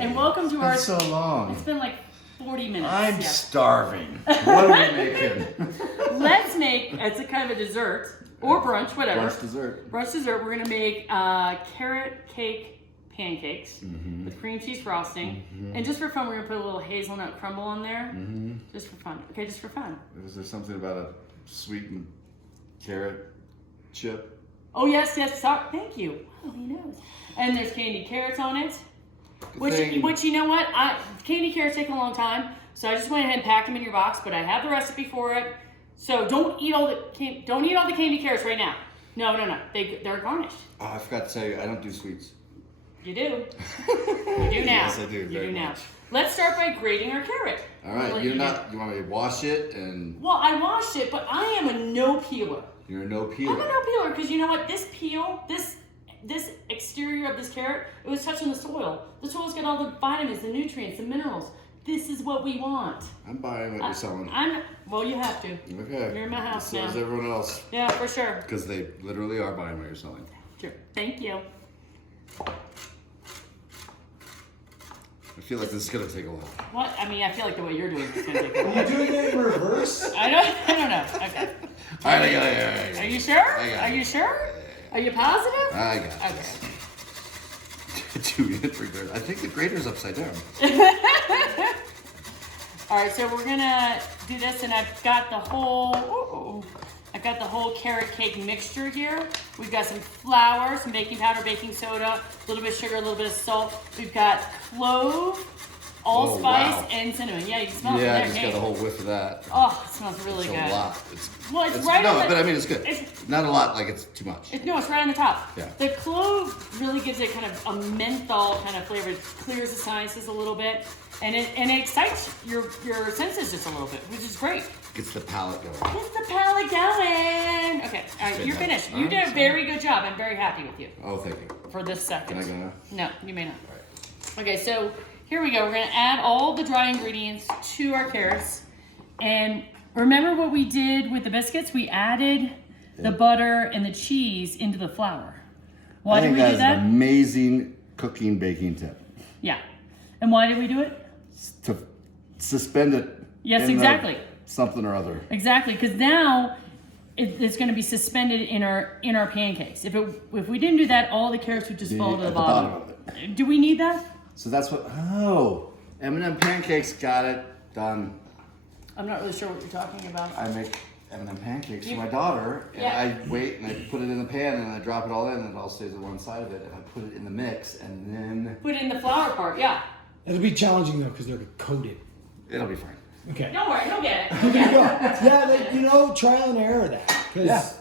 And welcome to our... It's so long. It's been like 40 minutes. I'm starving. What are we making? Let's make, it's a kind of a dessert, or brunch, whatever. Brunch dessert. Brunch dessert. We're gonna make carrot cake pancakes with cream cheese frosting. And just for fun, we're gonna put a little hazelnut crumble on there. Just for fun. Okay, just for fun. Is there something about a sweetened carrot chip? Oh yes, sorry. Thank you. Oh, he knows. And there's candied carrots on it. Which you know what? Candy carrots take a long time, so I just went ahead and packed them in your box. But I have the recipe for it, so don't eat all the candy carrots right now. No. They're garnished. Oh, I forgot to tell you, I don't do sweets. You do. You do now. Yes, I do. You do now. Much. Let's start by grating our carrot. All right. You want me to wash it and? Well, I washed it, but I am a no peeler. You're a no peeler. I'm a no peeler because you know what? This peel, this exterior of this carrot, it was touching the soil. The soil's got all the vitamins, the nutrients, the minerals. This is what we want. I'm buying what you're selling. Well, you have to. Okay. You're in my house now. So is everyone else. Yeah, for sure. Because they literally are buying what you're selling. Sure. Thank you. I feel like this is going to take a while. What? I mean, I feel like the way you're doing it is going to take a while. Are you doing it in reverse? I don't know. Okay. All right, I got it. Are you sure? Are you sure? Are you positive? I got it. Okay. 2 minutes for grater. I think the grater's upside down. All right, so we're gonna do this, and I've got the whole carrot cake mixture here. We've got some flour, some baking powder, baking soda, a little bit of sugar, a little bit of salt. We've got clove, allspice, wow. and cinnamon. Yeah, you can smell it. Yeah, I there. just got a whole whiff of that. Oh, it smells really good. It's a lot. It's right on the... but I mean, it's good. Not a lot, like it's too much. No, it's right on the top. Yeah. The clove really gives it kind of a menthol kind of flavor. It clears the sinuses a little bit, and it excites your senses just a little bit, which is great. Gets the palate going. Gets the palate going. Okay, all right, you're finished. You did a very good job. I'm very happy with you. Oh, thank you. For this second. Can I go now? No, you may not. All right. Okay, so here we go. We're gonna add all the dry ingredients to our carrots, and remember what we did with the biscuits? We added the butter and the cheese into the flour. Why did we do that? That's an amazing cooking baking tip. Yeah. And why did we do it? To suspend it. Yes, in exactly. Something or other. Exactly, because now it's going to be suspended in our pancakes. If we didn't do that, all the carrots would just fall to the bottom. of it. Do we need that? So that's what. Oh, M&M pancakes. Got it. Done. I'm not really sure what you're talking about. I make M&M pancakes for my daughter, and I wait and I put it in the pan and I drop it all in, and it all stays on one side of it, and I put it in the mix, and then Put it in the flour part, yeah. It'll be challenging though because they're coated. it'll be fine. Okay. Don't worry, he'll get it. Yeah, trial and error that.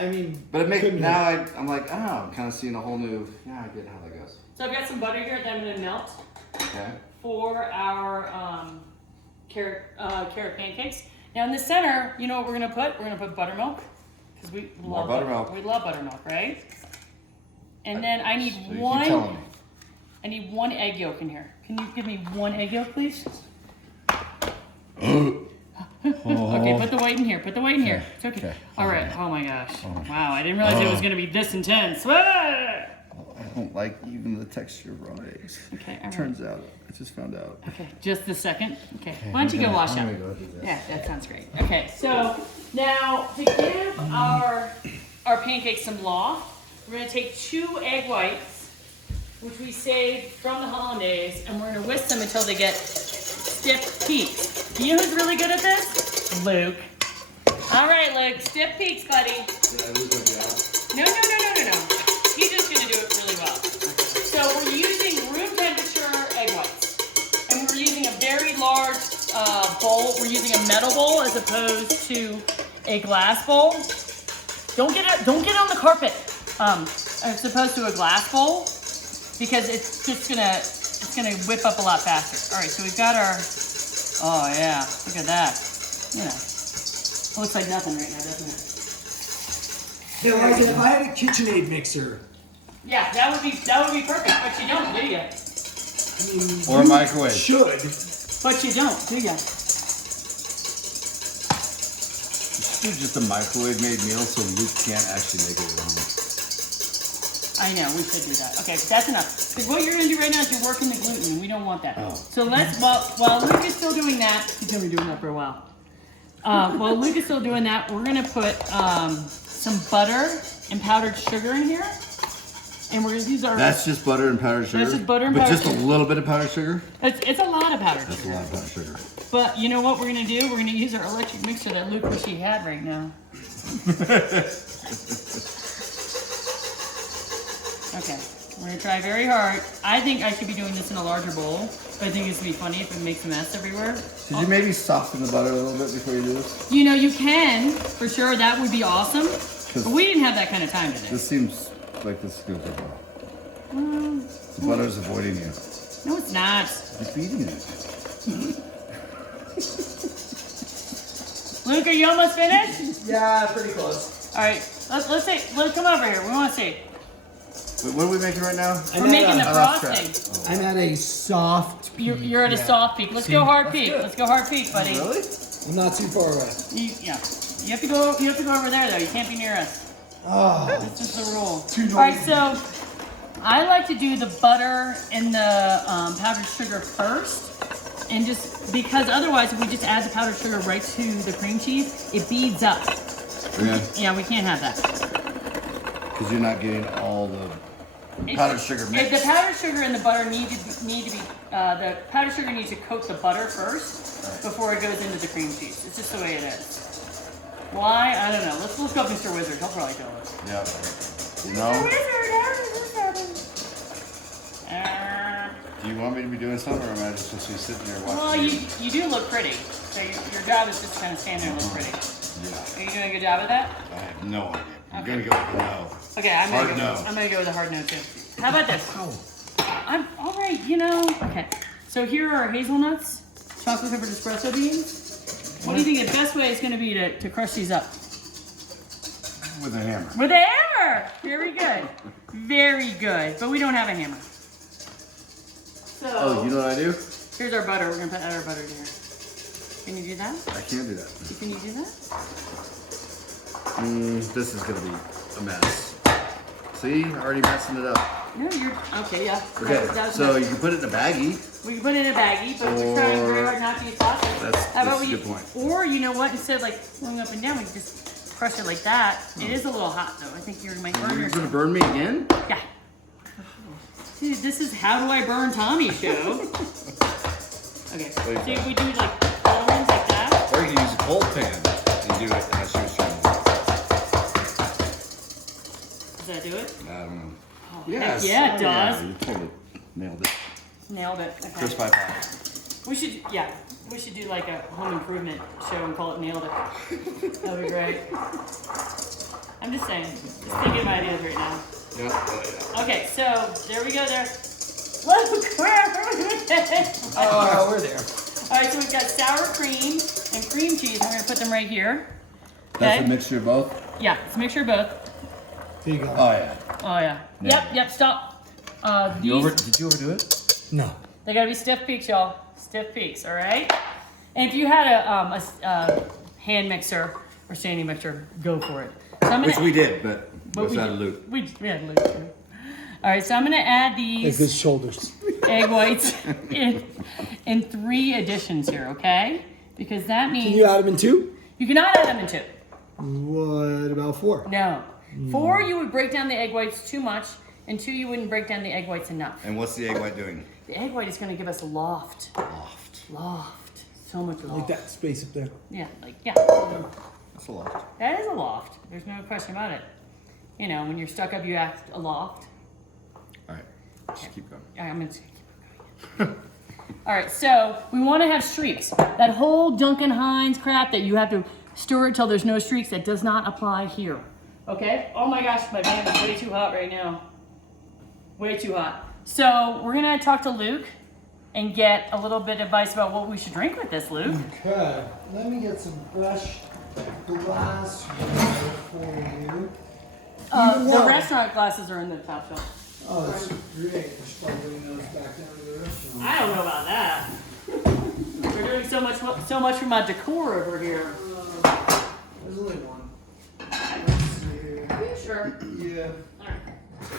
I mean. But it makes now I'm like, I'm kind of seeing a whole new. Yeah, I get how that goes. So I've got some butter here that I'm going to melt Okay. for our carrot pancakes. Now in the center, you know what we're going to put? We're going to put buttermilk because we love buttermilk. We love buttermilk, right? And then I need So you keep telling me. I need one egg yolk in here. Can you give me one egg yolk, please? Okay, put the white in here. Put the white in here. It's okay. All right. Oh my gosh. Wow, I didn't realize it was going to be this intense. I don't like even the texture of raw eggs. Okay, all right. Turns out, I just found out. Okay, just a second. Okay, why don't you go wash up? Yeah, that sounds great. Okay, so now to give our pancakes some law, we're going to take 2 egg whites, which we saved from the hollandaise, and we're going to whisk them until they get stiff peaks. You know who's really good at this? Luke. All right, Luke, stiff peaks, buddy. Did I lose my job? No. He's just going to do it really well. So we're using room temperature egg whites. And we're using a very large bowl. We're using a metal bowl as opposed to a glass bowl. Don't get on the carpet. As opposed to a glass bowl, because it's gonna whip up a lot faster. All right, so we've got our. Oh yeah, look at that. You know, it looks like nothing right now, doesn't it? So like if I had a KitchenAid mixer. Yeah, that would be perfect, but you don't, do you? I mean, Or a microwave. Should. But you don't, do you? Let's do just a microwave made meal so Luke can't actually make it at home. I know, we should do that. Okay, that's enough. Because what you're gonna do right now is you're working the gluten. We don't want that. Oh. So let's, while Luke is still doing that, he's gonna be doing that for a while. While Luke is still doing that, we're gonna put some butter and powdered sugar in here. And we're gonna use our... That's just butter and powdered sugar? That's just butter and but powdered just a little bit of powdered sugar? It's a lot of powdered That's sugar. a lot of powdered sugar. But you know what we're gonna do? We're gonna use our electric mixer that Luke wish he had right now. Okay, we're gonna try very hard. I think I should be doing this in a larger bowl, but I think it's gonna be funny if it makes a mess everywhere. Should you maybe soften the butter a little bit before you do this? You know, you can, for sure, that would be awesome. But we didn't have that kind of time today. This seems like this is good as well. The butter's avoiding you. No, it's not. Keep eating it. Luke, are you almost finished? Yeah, pretty close. All right, let's see. Luke, come over here. We want to see. Wait, what are we making right now? We're making the lost frosting. I'm at a soft peak. You're at a soft peak. Let's go hard peak. Let's go hard peak, buddy. Really? I'm not too far away. Yeah. You have to go over there though. You can't be near us. Oh, That's just the rule. Too noisy. All right, so I like to do the butter and the powdered sugar first, and just because otherwise, if we just add the powdered sugar right to the cream cheese, it beads up. Okay. Yeah, we can't have that. Because you're not getting all the powdered sugar mix. The powdered sugar and the butter need to be. The powdered sugar needs to coat the butter first before it goes into the cream cheese. It's just the way it is. Why? I don't know. Let's look up Mr. Wizard. He'll probably tell us. Yeah. You Mr. know? Wizard, Do you want me to be doing something, or am I just supposed to be sitting here watching? well, you do look pretty. So your job is just to kind of stand there and look pretty. Yeah. Are you doing a good job at that? I have no idea. I'm Okay. gonna go with no. Okay, I'm gonna go with a hard no too. How about this? I'm all right. You know. Okay. So here are our hazelnuts, chocolate covered espresso beans. What do you think the best way is going to be to crush these up? With a hammer. With a hammer! Very good. Very good. But we don't have a hammer. So, Oh, you know what I do? here's our butter. We're going to add our butter here. Can you do that? I can't do that. Can you do that? This is gonna be a mess. See, already messing it up. No, you're... Okay, yeah. Okay, That was so nice. you can put it in a baggie. We can put it in a baggie, but we're trying very hard not to use sausage. That's a good point. Or you know what? Instead of like going up and down, we can just crush it like that. It is a little hot though. I think you might burn You're yourself. gonna burn me again? Yeah. Dude, this is How Do I Burn Tommy show. Okay. So if we do like little ones like that. Or you can use a cold pan and do it as you was trying to Does that do it? do. I don't know. Oh, Yes. heck yeah, it Oh, does. Yeah, you totally nailed it. Nailed it. Okay. Crisp pie pie. We should do like a home improvement show and call it Nailed It. That'd be great. I'm just saying. Just thinking of ideas right now. Yeah. Okay, so there we go there. Look, where are we? Oh, we're there. All right, so we've got sour cream and cream cheese. We're gonna put them right here. That's Okay. a mixture of both? Yeah, it's a mixture of both. Here you go. Oh, yeah. Oh yeah. Yeah. Yep, stop. Did you overdo it? No. They gotta be stiff peaks, y'all. Stiff peaks, all right? And if you had a hand mixer or standing mixer, go for it. So I'm gonna, Which we did, but but was out of loop. We had loop too. All right, so I'm gonna add Like these his shoulders. egg whites in 3 additions here, okay? Because that means Can you add them in 2? you cannot add them in 2. What about 4? No. 4, you would break down the egg whites too much, and 2, you wouldn't break down the egg whites enough. And what's the egg white doing? The egg white is gonna give us loft. Loft. Loft. So much loft. Like that space up there. Yeah, like, yeah. That's a loft. That is a loft. There's no question about it. You know, when you're stuck up, you act a loft. All right. Just keep going. All right, I'm gonna keep going. All right, so we want to have streaks. That whole Duncan Hines crap that you have to stir it till there's no streaks, that does not apply here. Okay? Oh my gosh, my van is way too hot right now. Way too hot. So we're gonna talk to Luke and get a little bit of advice about what we should drink with this, Luke. Okay. Let me get some fresh glass for you. The restaurant glasses are in the top shelf. Oh, that's great. We should probably bring those back down to the restaurant. I don't know about that. We're doing so much for my decor over here. There's only one. Let's see here. Sure. Yeah. All right.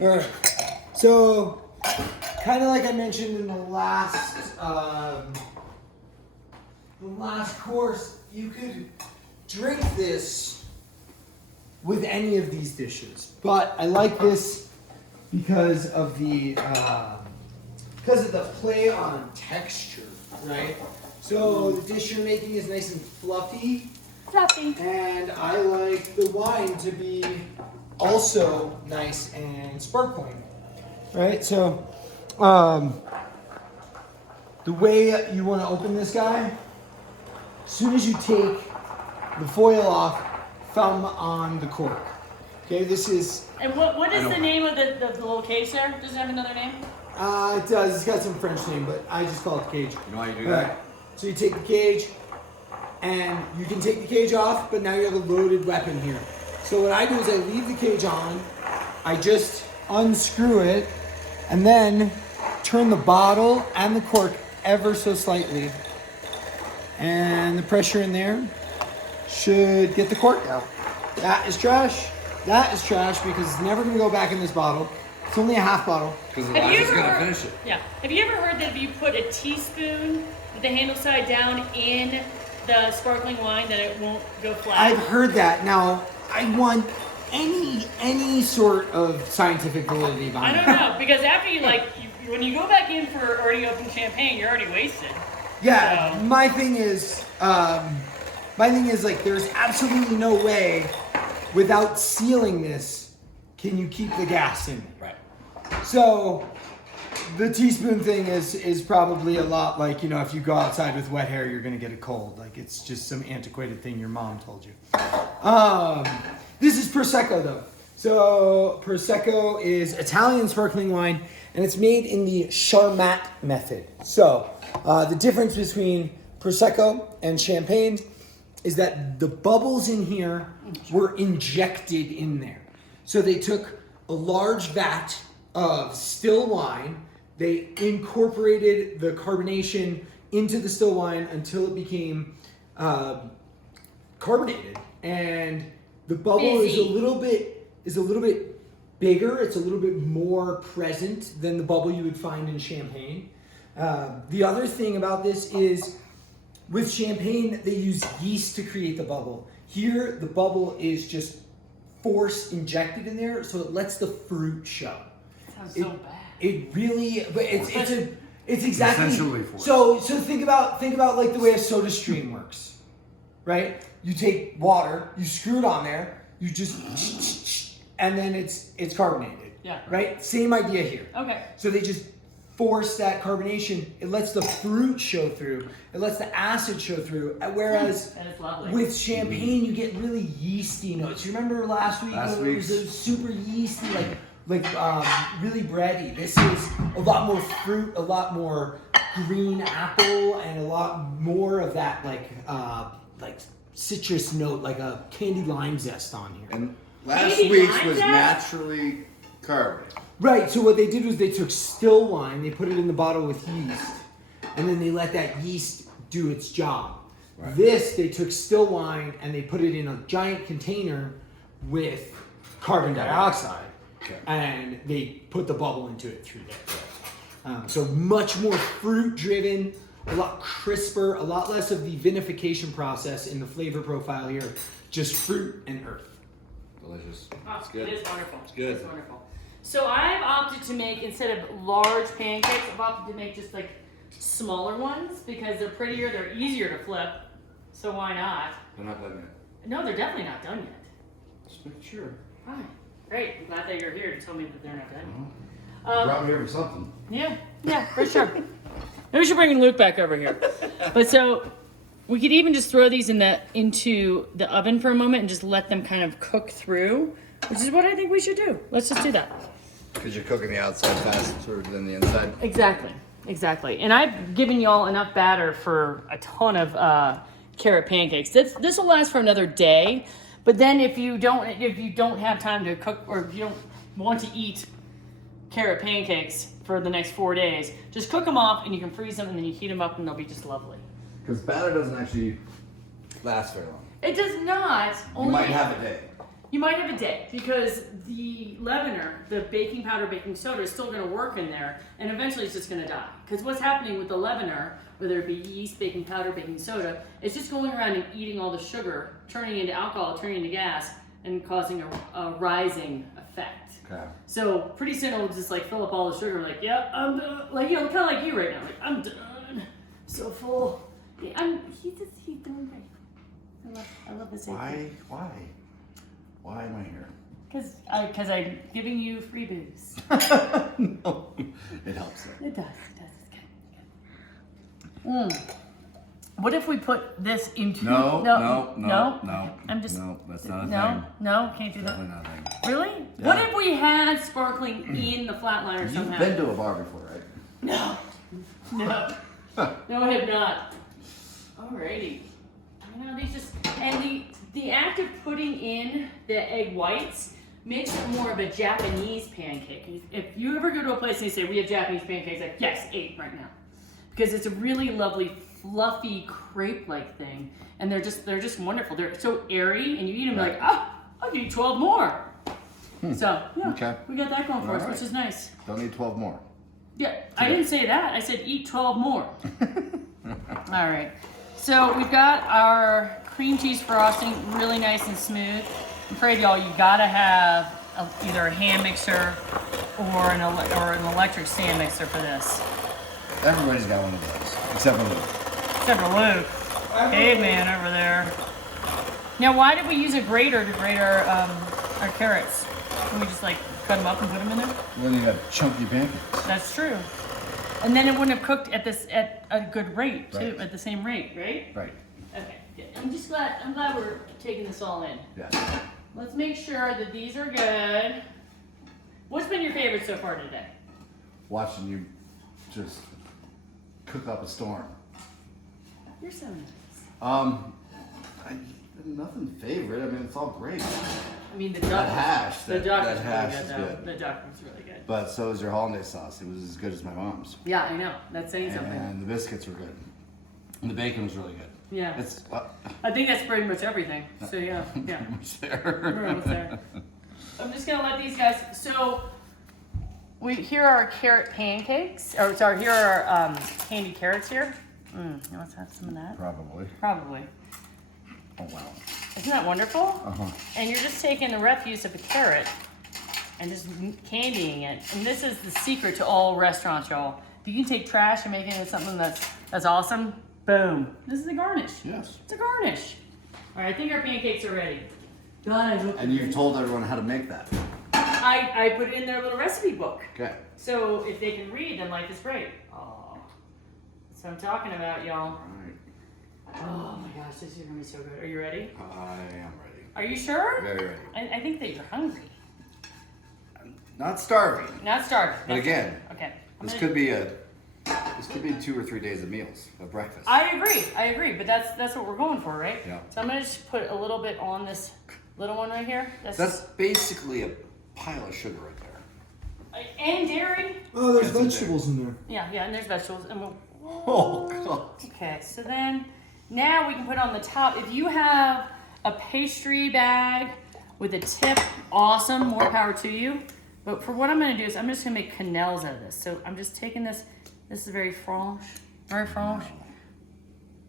All right. So, kind of like I mentioned in the last course, you could drink this with any of these dishes, but I like this because of the play on texture, right? So the dish you're making is nice and fluffy. Fluffy. And I like the wine to be also nice and sparkling, right? So, the way you want to open this guy, as soon as you take the foil off, thumb on the cork. Okay, this is. And what is the name of the little case there? Does it have another name? It does. It's got some French name, but I just call it the cage. You know how you do All that? right. So you take the cage, and you can take the cage off, but now you have a loaded weapon here. So what I do is I leave the cage on, I just unscrew it, and then turn the bottle and the cork ever so slightly. And the pressure in there should get the cork out. That is trash. That is trash because it's never going to go back in this bottle. It's only a half bottle. Because the Have you last is ever gonna heard- finish it. Yeah. Have you ever heard that if you put a teaspoon with the handle side down in the sparkling wine that it won't go flat? I've heard that. Now, I want any sort of scientific validity I behind don't know, because after when you go back in for already opened champagne, you're already wasted. Yeah, So- my thing is like there's absolutely no way without sealing this can you keep the gas in. Right. So the teaspoon thing is probably a lot like, if you go outside with wet hair, you're gonna get a cold. Like it's just some antiquated thing your mom told you. This is Prosecco though. So Prosecco is Italian sparkling wine, and it's made in the Charmat method. So the difference between Prosecco and Champagne is that the bubbles in here were injected in there. So they took a large vat of still wine, they incorporated the carbonation into the still wine until it became carbonated, and the bubble is a little bit bigger. It's a little bit more present than the bubble you would find in champagne. The other thing about this is with champagne, they use yeast to create the bubble. Here, the bubble is just force injected in there, so it lets the fruit show. Sounds so bad. It really, but it's exactly. Essentially force. So think about like the way a soda stream works, right? You take water, you screw it on there, you just, and then it's carbonated. Yeah. Right. Same idea here. Okay. So they just force that carbonation. It lets the fruit show through. It lets the acid show through. Whereas And it's lovely. with champagne, you get really yeasty notes. You remember last week when it was super yeasty, like really bready. This is a lot more fruit, a lot more green apple, and a lot more of that like citrus note, like a candy lime zest on here. And last Maybe week's lime was zest? naturally carbonated. Right, so what they did was they took still wine, they put it in the bottle with yeast, and then they let that yeast do its job. Right. This, they took still wine and they put it in a giant container with carbon dioxide, Okay. and they put the bubble into it through there. So much more fruit driven, a lot crisper, a lot less of the vinification process in the flavor profile here, just fruit and earth. Delicious. Oh, It's good. It is wonderful. It's good. It's wonderful. So I've opted to make, instead of large pancakes, I've opted to make just like smaller ones because they're prettier, they're easier to flip. So why not? They're not done yet. No, they're definitely not done yet. Just make sure. Fine. Great. I'm glad that you're here to tell me that they're not done. You brought me here for something. Yeah, for sure. Maybe we should bring Luke back over here. But so we could even just throw these into the oven for a moment and just let them kind of cook through, which is what I think we should do. Let's just do that. Because you're cooking the outside faster than the inside. Exactly. And I've given y'all enough batter for a ton of carrot pancakes. This will last for another day. But then if you don't have time to cook, or if you don't want to eat carrot pancakes for the next 4 days, just cook them off and you can freeze them and then you heat them up and they'll be just lovely. Because batter doesn't actually last very long. It does not. You might have a day. You might have a day because the leavener, the baking powder, baking soda is still going to work in there, and eventually it's just going to die. Because what's happening with the leavener, whether it be yeast, baking powder, baking soda, it's just going around and eating all the sugar, turning into alcohol, turning into gas, and causing a rising effect. Okay. So pretty soon it'll just like fill up all the sugar. Like, yeah, I'm done. Like, you know, kind of like you right now. Like, I'm done. So full. Yeah, he's doing great. I love this. Why am I here? Because I'm giving you free booze. No, it helps. It does. It's good. What if we put this into... No. I'm just... No, that's not a thing. No, can't do Definitely that. not a thing. Really? Yeah. What if we had sparkling in the flatliner somehow? You've been to a bar before, right? No, I have not. Alrighty. You know, these just... And the act of putting in the egg whites makes it more of a Japanese pancake. If you ever go to a place and they say, we have Japanese pancakes, like, yes, 8 right now. Because it's a really lovely, fluffy, crepe-like thing. And they're just wonderful. They're so airy, and you eat them like, oh, I'll eat 12 more. So, yeah, Okay. we got that going for us, All right. which is nice. Don't need 12 more. Yeah, I didn't say that. I said eat 12 more. All right. So we've got our cream cheese frosting, really nice and smooth. I'm afraid, y'all, you gotta have either a hand mixer or an electric stand mixer for this. Everybody's got one of those, except for Luke. Except for Luke. Hey, man, over there. Now, why did we use a grater to grate our carrots? Can we just like cut them up and put them in there? Then you got chunky pancakes. That's true. And then it wouldn't have cooked at a good rate too, Right. at the same rate, right? Right. Okay, good. I'm glad we're taking this all in. Yeah. Let's make sure that these are good. What's been your favorite so far today? Watching you just cook up a storm. You're so nice. Nothing favorite. I mean, it's all great. I mean, the duck. That hash. The That duck was hash really is good, though. good. The duck was really good. But so is your hollandaise sauce. It was as good as my mom's. Yeah, I know. That's saying something. And the biscuits were good. And the bacon was really good. Yeah. It's I think that's pretty much everything. So yeah. almost there. We're almost there. I'm just gonna let these guys. So here are our carrot pancakes. Oh, sorry. Here are our candied carrots here. Let's have some of that. Probably. Probably. Oh wow. Isn't that wonderful? Uh-huh. And you're just taking the refuse of a carrot and just candying it. And this is the secret to all restaurants, y'all. If you can take trash and make it into something that's awesome, boom. This is a garnish. Yes. It's a garnish. All right, I think our pancakes are ready. God, And you've told everyone how to make that. I put it in their little recipe book. Okay. So if they can read, then life is great. Oh, that's what I'm talking about, y'all. All right. Oh my gosh, this is gonna be so good. Are you ready? I am ready. Are you sure? Very ready. I think that you're hungry. Not starving. Not starving. But again, Okay. This could be 2 or 3 days of meals of breakfast. I agree, but that's what we're going for, right? Yeah. So I'm gonna just put a little bit on this little one right here. That's basically a pile of sugar right there. And dairy. Oh, there's Yes, it's vegetables in there. Yeah, and there's vegetables, and we'll. Oh God. Okay, so then now we can put on the top. If you have a pastry bag with a tip, awesome, more power to you. But for what I'm gonna do is I'm just gonna make quenelles out of this. So I'm just taking this. This is very franche. Very franche.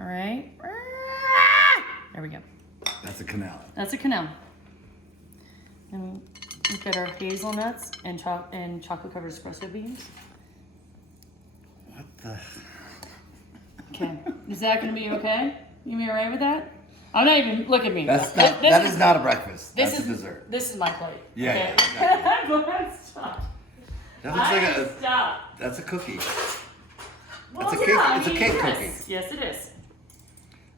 All right. There we go. That's a canal. That's a quenelle. And we've got our hazelnuts and chocolate covered espresso beans. What the? Okay. Is that gonna be okay? You be alright with that? I'm not even look at me. That is not a breakfast. That's a dessert. This is my plate. Yeah, Okay? yeah, Stop. That looks like Stop. that's a cookie. Well, That's a cake. yeah, It's a cake cookie. Yes, it is.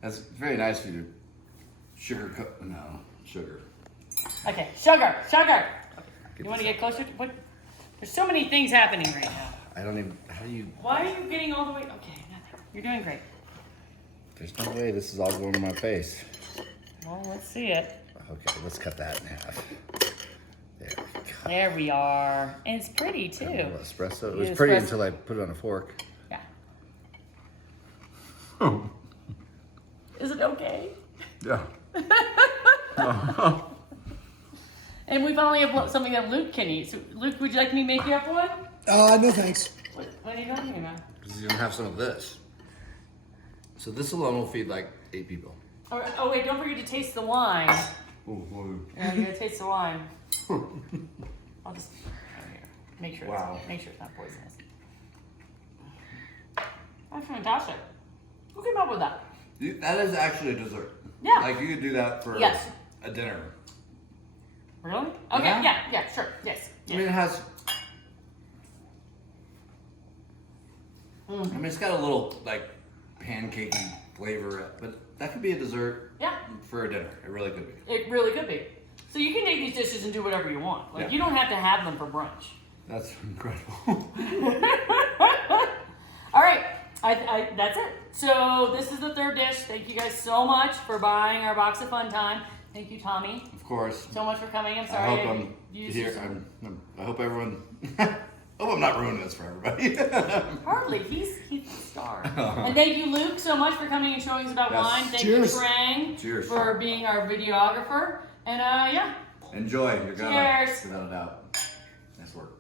That's very nice for you to sugar. Okay, sugar. You want to get closer? What? There's so many things happening right now. I don't even. How do you? Why are you getting all the way? Okay, you're doing great. There's no way this is all going to my face. Well, let's see it. Okay, let's cut that in half. There we go. There we are, and it's pretty too. A little espresso. It Yeah, was pretty espresso. until I put it on a fork. Yeah. Is it okay? Yeah. And we finally have something that Luke can eat. So, Luke, would you like me to make you up one? No thanks. What are you talking about? Because you're gonna have some of this. So this alone will feed like 8 people. Oh wait, don't forget to taste the wine. Ooh, Yeah, you gotta taste the wine. I'll just here. Make sure. Wow. Make sure it's not poisonous. That's fantastic. Who came up with that? that is actually a dessert. Yeah. Like you could do that for Yes. a dinner. Really? Okay. Yeah. Sure. Yes. I mean, it has. Mm. I mean, it's got a little like pancakey flavor, but that could be a dessert. Yeah. For a dinner, it really could be. It really could be. So you can take these dishes and do whatever you want. Like you don't have to have them for brunch. That's incredible. All right. That's it. So this is the third dish. Thank you guys so much for buying our box of fun time. Thank you, Tommy, Of course. so much for coming. I'm I sorry. hope I'm used here. your- I hope everyone. I hope I'm not ruining this for everybody. Hardly. He's the star. And thank you, Luke, so much for coming and showing us about Yes. wine. Thank Cheers. you, Trang, Cheers. for being our videographer. And yeah. Enjoy. You're gonna. Cheers. Without a doubt. Nice work.